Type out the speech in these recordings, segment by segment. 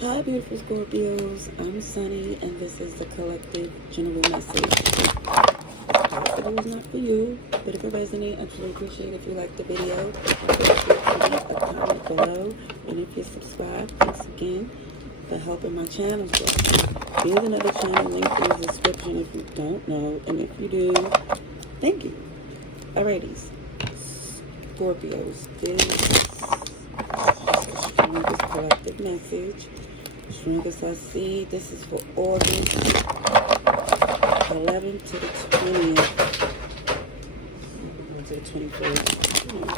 Hi, beautiful Scorpios. I'm Sunny, and this is the collective general message. This video is not for you, but if it resonates, I'd really appreciate if you like the video. Feel free to leave a comment below, and if you subscribe, thanks again for helping my channel grow. Here's another channel link in the description if you don't know, and if you do, thank you. Alrighties, Scorpios, this strongest collective message. Strongest I see. This is for August 11th to the 20th. To the 21st.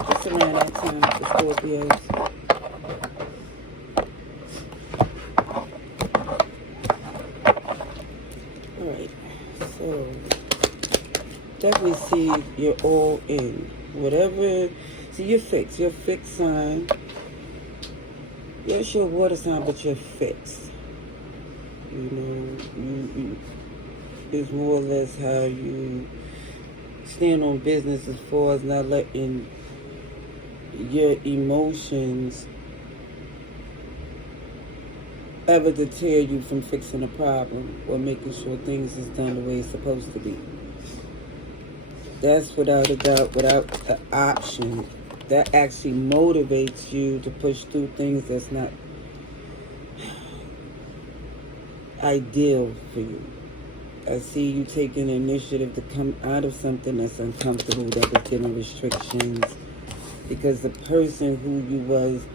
Just around that time for Scorpios. Alright. So, definitely see you're all in. Whatever. See, you're fixed. You're a fixed sign. Yes, you're a water sign, but you're fixed. You know, it's more or less how you stand on business as far as not letting your emotions ever deter you from fixing a problem or making sure things is done the way it's supposed to be. That's without a doubt, without an option. That actually motivates you to push through things that's not ideal for you. I see you taking the initiative to come out of something that's uncomfortable, that was given restrictions, because the person who you was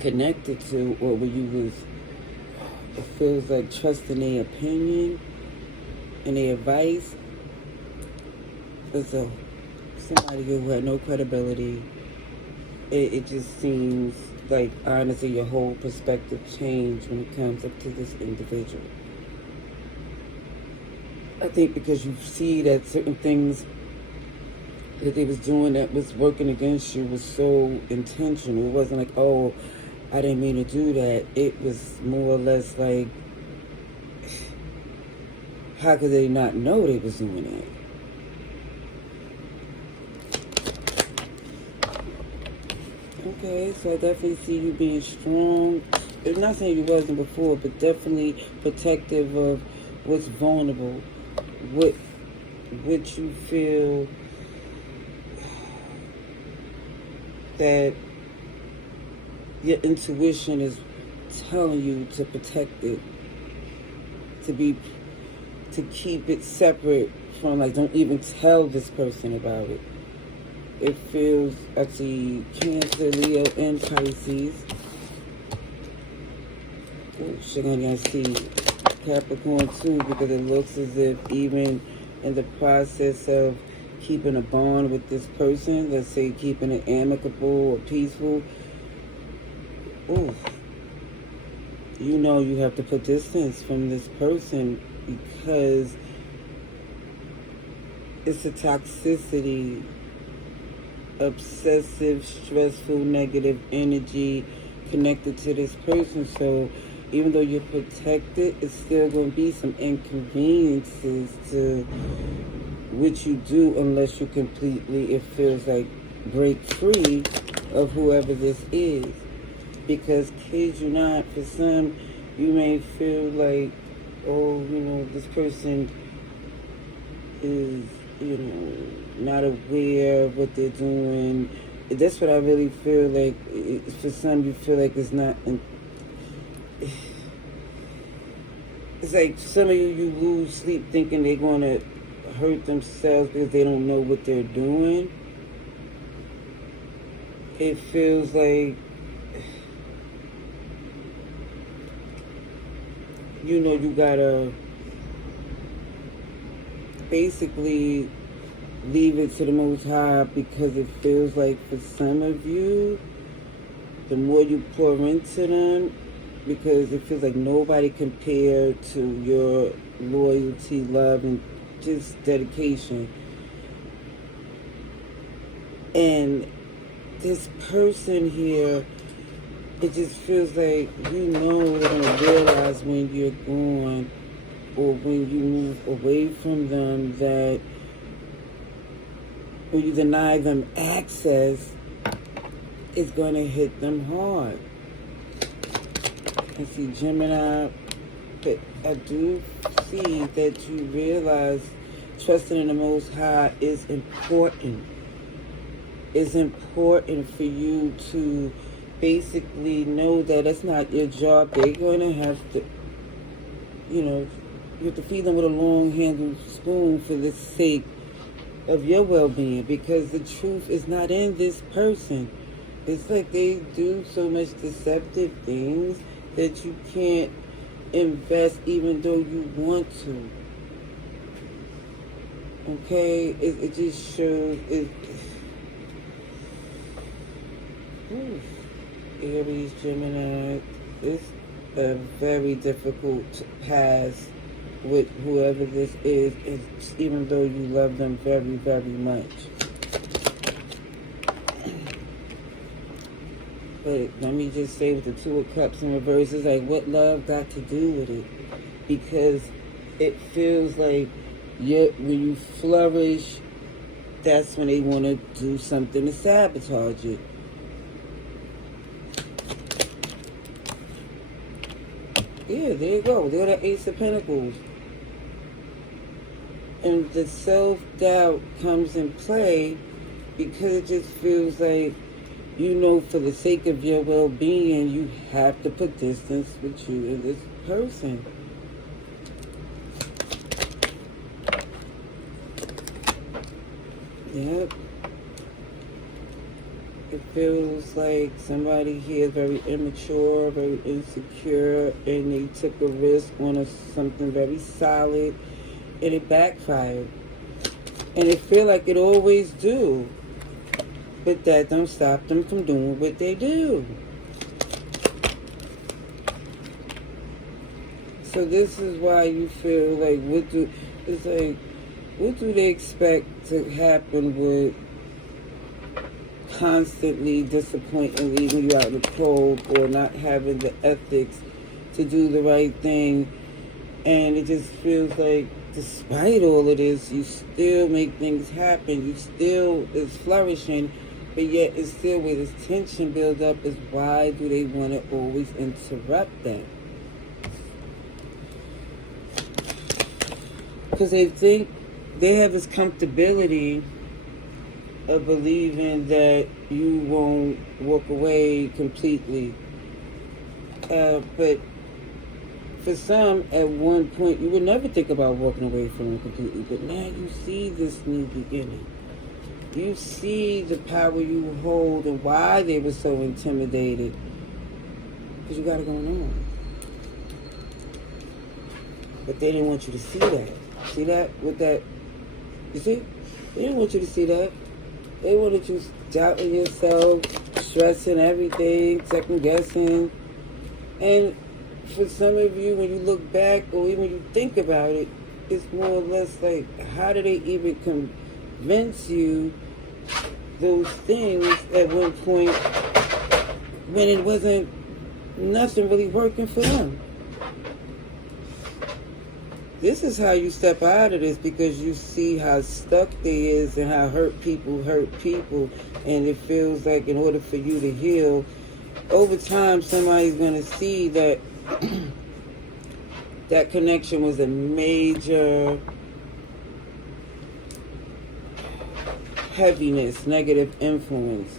connected to, or where you was, it feels like trusting their opinion and their advice, is somebody who had no credibility. It just seems like, honestly, your whole perspective changed when it comes up to this individual. I think because you see that certain things that they was doing that was working against you was so intentional. It wasn't like, oh, I didn't mean to do that. It was more or less like, how could they not know they was doing that? Okay, so I definitely see you being strong. I'm not saying you wasn't before, but definitely protective of what's vulnerable, what you feel that your intuition is telling you to protect it, to keep it separate from, like, don't even tell this person about it. It feels, I see Cancer, Leo, and Pisces. Oh, shit, I see Capricorn too, because it looks as if even in the process of keeping a bond with this person, let's say keeping it amicable or peaceful, ooh, you know you have to put distance from this person because it's a toxicity, obsessive, stressful, negative energy connected to this person. So even though you're protected, it's still going to be some inconveniences to what you do unless you completely, it feels like, break free of whoever this is. Because, kid you not, for some, you may feel like, oh, you know, this person is, you know, not aware of what they're doing. That's what I really feel like. For some, you feel like it's not. It's like some of you lose sleep thinking they're going to hurt themselves because they don't know what they're doing. It feels like, you know, you gotta basically leave it to the Most High, because it feels like for some of you, the more you pour into them, because it feels like nobody compared to your loyalty, love, and just dedication. And this person here, it just feels like, you know, they're going to realize when you're gone or when you move away from them, that when you deny them access, it's going to hit them hard. I see Gemini. But I do see that you realize trusting in the Most High is important. It's important for you to basically know that it's not your job. They're going to have to, you have to feed them with a long-handled spoon for the sake of your well-being, because the truth is not in this person. It's like they do so much deceptive things that you can't invest even though you want to. Okay? It just shows it. Aries, Gemini, it's a very difficult path with whoever this is, even though you love them very, very much. But let me just say, with the Two of Cups in reverse, it's like, what love got to do with it? Because it feels like when you flourish, that's when they want to do something to sabotage it. Yeah, there you go. They're the Ace of Pentacles. And the self-doubt comes in play because it just feels like, for the sake of your well-being, you have to put distance with you and this person. Yep. It feels like somebody here is very immature, very insecure, and they took a risk on something very solid, and it backfired. And it feel like it always do. But that don't stop them from doing what they do. So this is why you feel like, what do they expect to happen with constantly disappointing, leaving you out in the cold, or not having the ethics to do the right thing? And it just feels like, despite all of this, you still make things happen. You still is flourishing, but yet it's still where this tension build up is why do they want to always interrupt that? Because they think they have this comfortability of believing that you won't walk away completely. But for some, at one point, you would never think about walking away from them completely. But now you see this new beginning. You see the power you hold and why they were so intimidated. Because you got it going on. But they didn't want you to see that. See that? With that, you see? They didn't want you to see that. They wanted you doubting yourself, stressing everything, second guessing. And for some of you, when you look back or even when you think about it, it's more or less like, how did they even convince you those things at one point when it wasn't nothing really working for them? This is how you step out of this, because you see how stuck they is and how hurt people, and it feels like in order for you to heal, over time somebody's going to see that that connection was a major heaviness, negative influence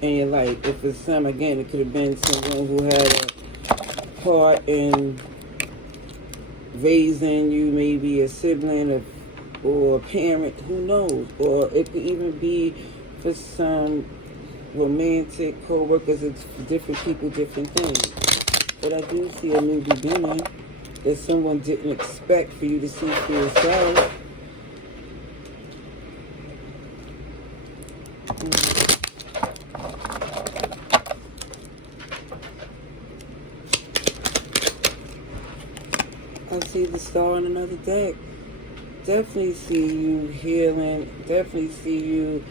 in your life. If for some, again, it could have been someone who had a part in raising you, maybe a sibling or a parent, who knows? Or it could even be for some romantic co-workers. It's different people, different things. But I do see a new beginning that someone didn't expect for you to see for yourself. I see the star on another deck. Definitely see you healing. Definitely see you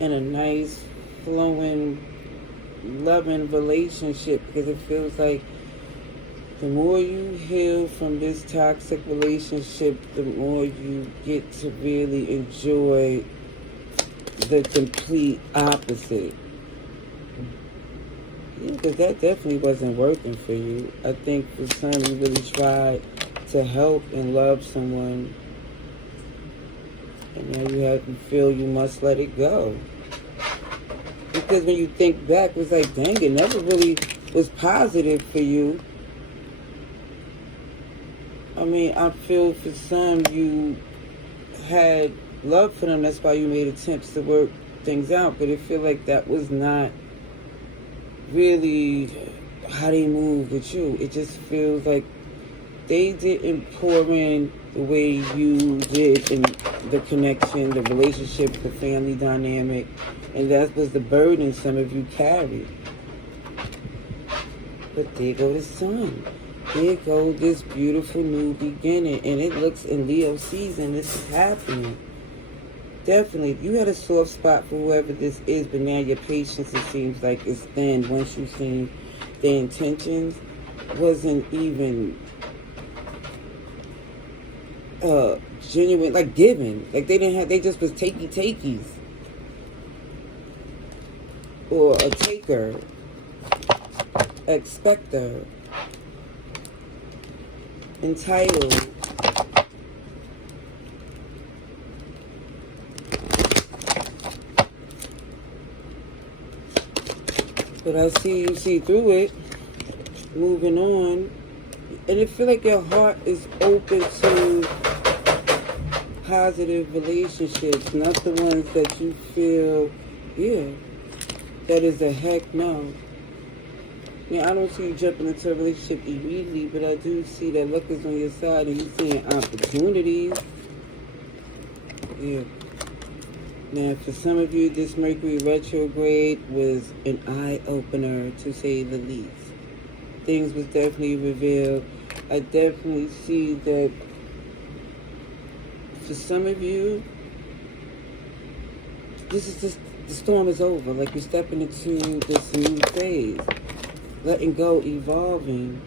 in a nice, flowing, loving relationship, because it feels like the more you heal from this toxic relationship, the more you get to really enjoy the complete opposite. Yeah, because that definitely wasn't working for you. I think for some, you really tried to help and love someone, and now you feel you must let it go. Because when you think back, it's like, dang, it never really was positive for you. I mean, I feel for some, you had love for them. That's why you made attempts to work things out. But I feel like that was not really how they move with you. It just feels like they didn't pour in the way you did in the connection, the relationship, the family dynamic. And that was the burden some of you carried. But there go the sun. There go this beautiful new beginning. And it looks in Leo season, this is happening. Definitely, you had a soft spot for whoever this is, but now your patience, it seems like, is thin. Once you've seen their intentions, wasn't even genuine, like giving. Like they just was takey-takeys. Or a taker, expector, entitled. But I see you see through it, moving on. And it feel like your heart is open to positive relationships, not the ones that you feel, yeah, that is a heck no. Yeah, I don't see you jumping into a relationship immediately, but I do see that luck is on your side and you're seeing opportunities. Yeah. Now, for some of you, this Mercury retrograde was an eye-opener, to say the least. Things was definitely revealed. I definitely see that for some of you, this is just, the storm is over. Like you're stepping into this new phase. Letting go, evolving.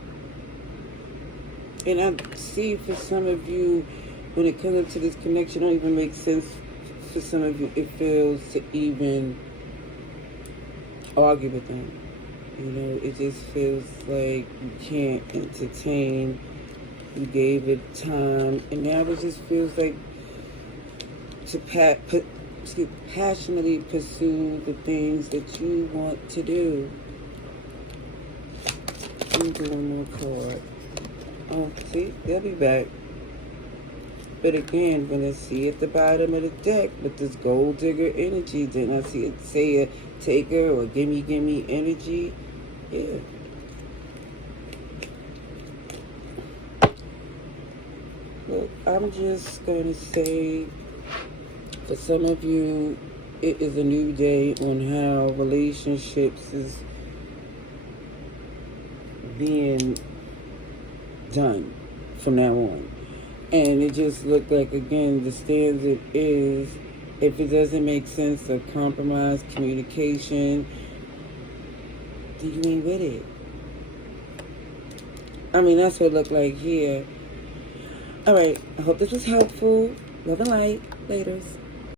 And I see for some of you, when it comes up to this connection, it don't even make sense. For some of you, it feels to even argue with them. You know, it just feels like you can't entertain. You gave it time, and now it just feels like to passionately pursue the things that you want to do. I'm doing more card. Oh, see, they'll be back. But again, when I see at the bottom of the deck with this gold digger energy, then I see it say a taker or gimme energy. Yeah. Look, I'm just going to say, for some of you, it is a new day on how relationships is being done from now on. And it just looked like, again, the standard is, if it doesn't make sense of compromise, communication, then you ain't with it. I mean, that's what it looked like here. All right, I hope this was helpful. Love and light. Laters.